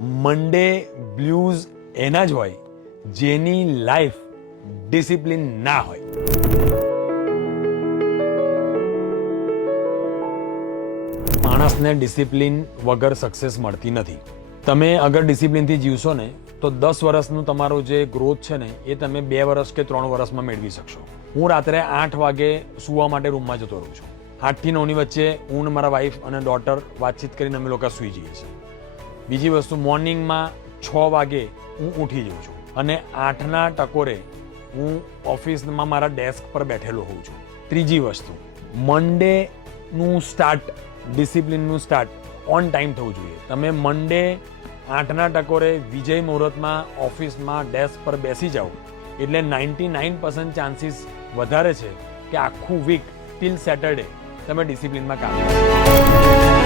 મંડે blues એના જ હોય જેની લાઈફ ડિસિપ્લિન ના હોય. માણસને ડિસિપ્લિન વગર સક્સેસ મળતી નથી. તમે અગર ડિસિપ્લિનથી જીવશો ને તો 10 વર્ષનું તમારો જે ગ્રોથ છે ને એ તમે 2 વર્ષ કે 3 વર્ષમાં મેળવી શકશો. હું રાત્રે 8 વાગે સૂવા માટે રૂમમાં જતો રહું છું. 8 થી 9ની વચ્ચે હું ને મારા વાઈફ અને ડોટર વાતચીત કરીને અમે લોકો સૂઈ જઈએ છીએ. બીજી વસ્તુ, મોર્નિંગમાં 6 વાગે હું ઉઠી જાઉં છું અને 8ના ટકોરે હું ઓફિસમાં મારા ડેસ્ક પર બેઠેલો હોઉં છું. ત્રીજી વસ્તુ, મંડેનું સ્ટાર્ટ, ડિસિપ્લિનનું સ્ટાર્ટ ઓન ટાઈમ થવું જોઈએ. તમે મંડે 8ના ટકોરે વિજય મુહૂર્તમાં ઓફિસમાં ડેસ્ક પર બેસી જાઓ એટલે 99% ચાન્સીસ વધારે છે કે આખું વીક ટિલ સેટરડે તમે ડિસિપ્લિનમાં કામ કરો.